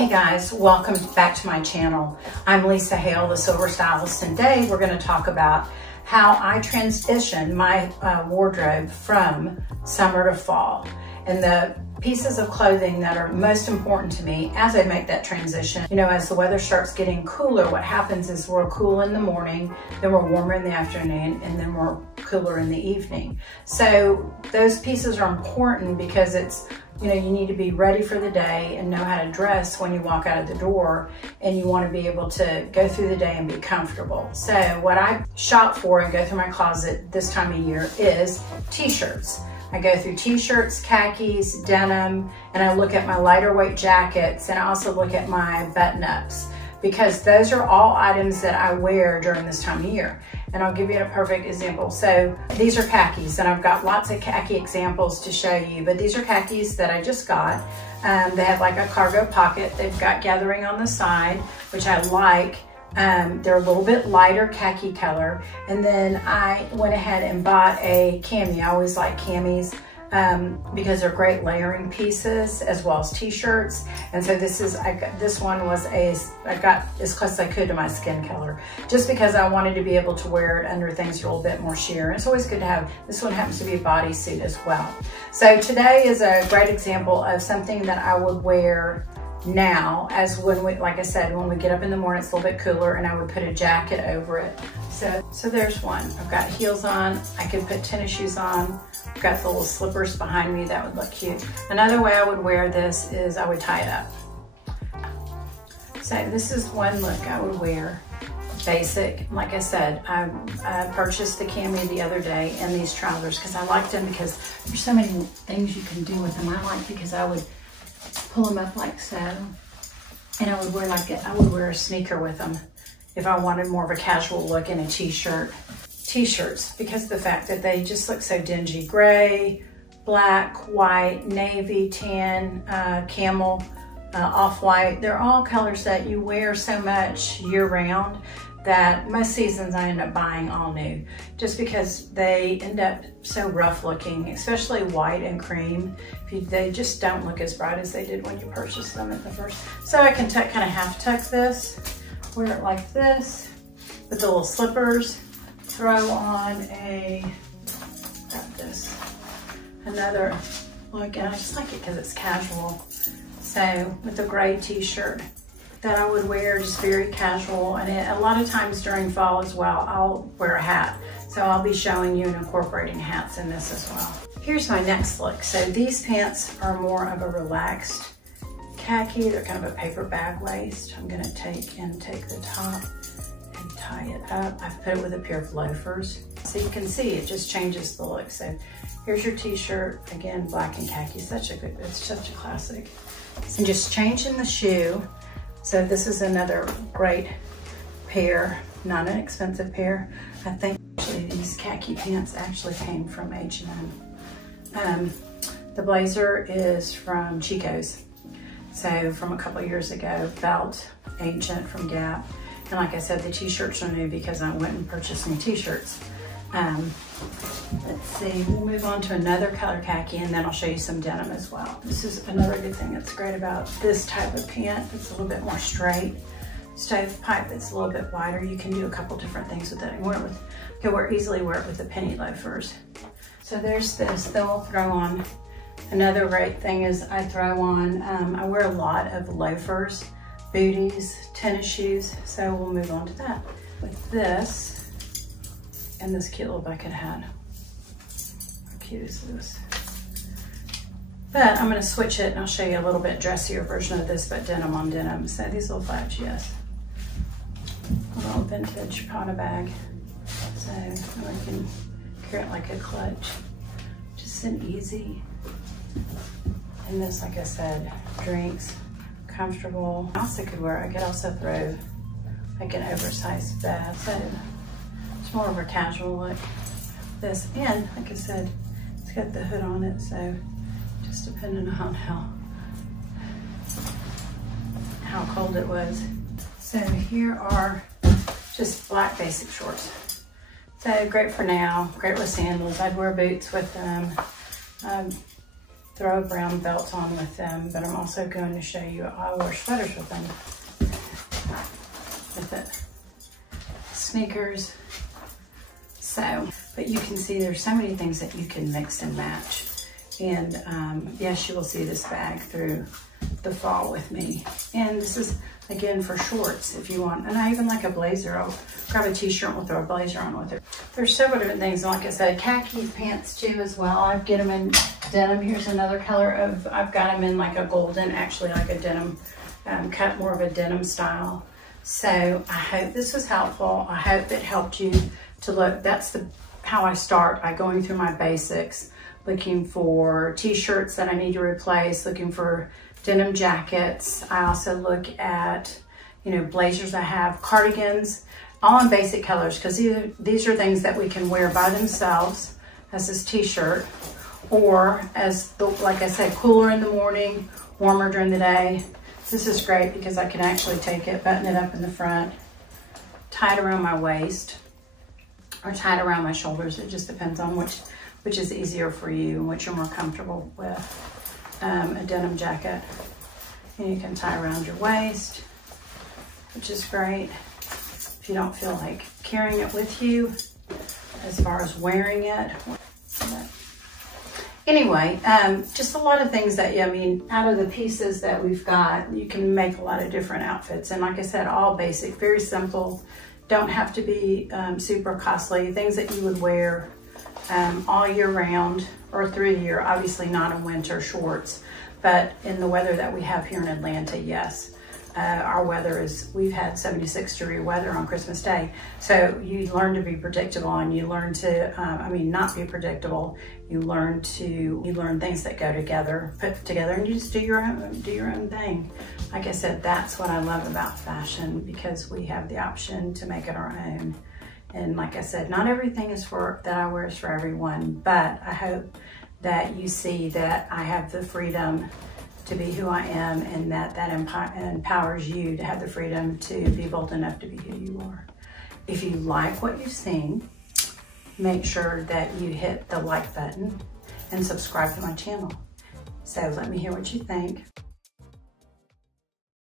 Hey guys, welcome back to my channel. I'm Lisa Hale, the Silver Stylist, and today we're going to talk about how I transition my wardrobe from summer to fall and the pieces of clothing that are most important to me as I make that transition. You know, as the weather starts getting cooler, what happens is we're cool in the morning, then we're warmer in the afternoon, and then we're cooler in the evening. So those pieces are important because it's, you know, you need to be ready for the day and know how to dress when you walk out of the door, and you want to be able to go through the day and be comfortable. So what I shop for and go through my closet this time of year is t-shirts. I go through t-shirts, khakis, denim, and I look at my lighter weight jackets, and I also look at my button-ups, because those are all items that I wear during this time of year. And I'll give you a perfect example. So these are khakis, and I've got lots of khaki examples to show you, but these are khakis that I just got. They have like a cargo pocket. They've got gathering on the side, which I like. They're a little bit lighter khaki color. And then I went ahead and bought a cami. I always like camis because they're great layering pieces as well as t-shirts. And so this one was I got as close as I could to my skin color, just because I wanted to be able to wear it under things a little bit more sheer. And it's always good to have, this one happens to be a bodysuit as well. So today is a great example of something that I would wear now, as when we, like I said, when we get up in the morning, it's a little bit cooler, and I would put a jacket over it. So there's one. I've got heels on. I could put tennis shoes on. I've got the little slippers behind me. That would look cute. Another way I would wear this is I would tie it up. So this is one look I would wear. Basic. Like I said, I purchased the cami the other day and these trousers because I liked them because there's so many things you can do with them. I like because I would pull them up like so, and I would wear a sneaker with them if I wanted more of a casual look in a t-shirt. T-shirts, because of the fact that they just look so dingy. Gray, black, white, navy, tan, camel, off-white. They're all colors that you wear so much year-round that most seasons I end up buying all new, just because they end up so rough looking, especially white and cream. They just don't look as bright as they did when you purchased them at the first. So I can kind of half tuck this, wear it like this, with the little slippers, throw on another look, and I just like it because it's casual. So with a gray t-shirt that I would wear, just very casual. And a lot of times during fall as well, I'll wear a hat. So I'll be showing you and incorporating hats in this as well. Here's my next look. So these pants are more of a relaxed khaki. They're kind of a paper bag waist. I'm gonna take the top and tie it up. I've put it with a pair of loafers. So you can see it just changes the look. So here's your t-shirt, again, black and khaki. It's such a classic. And just changing the shoe. So this is another great pair, not an expensive pair. I think actually these khaki pants actually came from H&M. The blazer is from Chico's. So from a couple of years ago, felt ancient from Gap. And like I said, the t-shirts are new because I went and purchased some t-shirts. Let's see, we'll move on to another color khaki, and then I'll show you some denim as well. This is another good thing that's great about this type of pant. It's a little bit more straight. Stovepipe, it's a little bit wider. You can do a couple different things with it. You can easily wear it with the penny loafers. So there's this. Then we'll throw on, another great thing is I throw on, I wear a lot of loafers, booties, tennis shoes. So we'll move on to that. With this, and this cute little bucket hat. How cute is this? But I'm gonna switch it and I'll show you a little bit dressier version of this, but denim on denim. So these little flats, yes. A little vintage Prada bag. So I can carry it like a clutch. Just an easy. And this, like I said, drinks, comfortable. I also could wear, I could also throw like an oversized vest. So it's more of a casual look. This, and like I said, it's got the hood on it, so just depending on how cold it was. So here are just black basic shorts. So great for now, great with sandals. I'd wear boots with them. throw a brown belt on with them, but I'm also going to show you I wear sweaters with them. With it. Sneakers. So, but you can see there's so many things that you can mix and match. And yes, you will see this bag through the fall with me. And this is, again, for shorts if you want. And I even like a blazer. I'll grab a t-shirt and we'll throw a blazer on with it. There's several different things. Like I said, khaki pants too as well. I get them in denim. Here's another color of, I've got them in like a golden, actually like a denim, cut more of a denim style. So I hope this was helpful. I hope it helped you to look. That's how I start, by going through my basics, looking for t-shirts that I need to replace, looking for denim jackets. I also look at, you know, blazers I have, cardigans, all in basic colors, because these are things that we can wear by themselves as this t-shirt, or as, like I said, cooler in the morning, warmer during the day. This is great because I can actually take it, button it up in the front, tie it around my waist, or tie it around my shoulders. It just depends on which is easier for you and which you're more comfortable with. A denim jacket, and you can tie around your waist, which is great if you don't feel like carrying it with you as far as wearing it. Anyway, just a lot of things that, I mean, out of the pieces that we've got, you can make a lot of different outfits. And like I said, all basic, very simple, don't have to be super costly, things that you would wear all year round or through the year. Obviously not in winter shorts, but in the weather that we have here in Atlanta, yes. Our weather is, we've had 76-degree weather on Christmas Day. So you learn to be predictable, and you learn to, not be predictable. You learn things that go together, put together, and you just do your own thing. Like I said, that's what I love about fashion, because we have the option to make it our own. And like I said, not everything that I wear is for everyone, but I hope that you see that I have the freedom to be who I am, and that empowers you to have the freedom to be bold enough to be who you are. If you like what you've seen, make sure that you hit the like button and subscribe to my channel. So let me hear what you think.